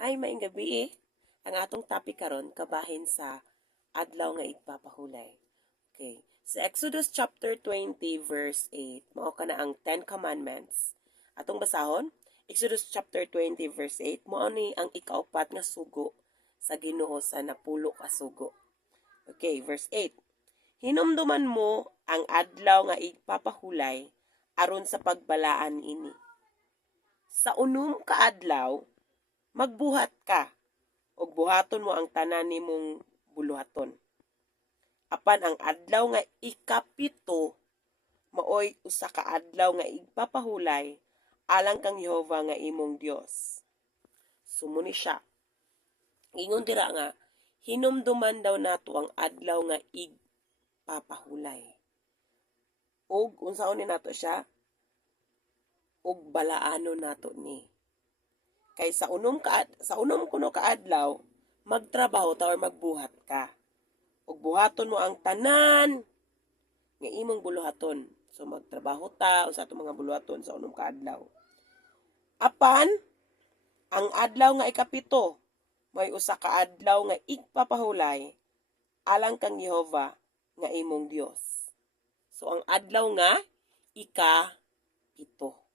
Hi, maayong gabi. Ang atong topic karon kabahin sa adlaw nga igpapahulay. Okay. Sa Exodus chapter 20 verse 8, mao kana ang 10 commandments. Atong basahon, Exodus chapter 20 verse 8, mao ni ang ikaupat nga sugo sa Ginoo sa napulo ka sugo. Okay, verse 8. Hinumduman mo ang adlaw nga igpapahulay aron sa pagbalaan ini. Sa unom ka adlaw, magbuhat ka, ug buhaton mo ang tanan nimong buluhaton. Apan ang adlaw nga ikapito, maoy usa ka adlaw nga igpapahulay, alang kang Jehova nga imong Dios. Sumuni siya. Ingon dira nga, hinumduman daw nato ang adlaw nga igpapahulay. Ug unsaon ni nato siya? Ug balaanon nato ni. Kay sa unom kuno ka adlaw, magtrabaho ta or magbuhat ka. Ug buhaton mo ang tanan nga imong buluhaton. So magtrabaho ta sa atong mga buluhaton sa unom ka adlaw. Apan ang adlaw nga ikapito, may usa ka adlaw nga igpapahulay alang kang Jehova nga imong Dios. So ang adlaw nga ikapito.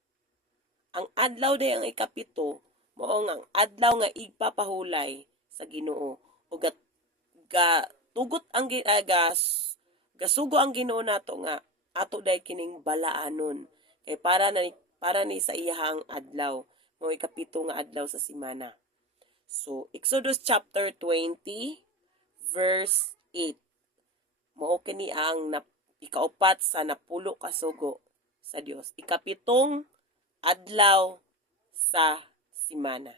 Ang adlaw day ang ikapito, mao nga ang adlaw nga igpapahulay sa Ginoo ug tugot ang gasugo ang Ginoo nato nga ato day kining balaanon kay para ni sa iyahang adlaw mao ikapito nga adlaw sa semana. So Exodus chapter 20 verse 8, mao kini ang ikaupat sa napulo ka sugo sa Dios, ikapitong adlaw sa semana.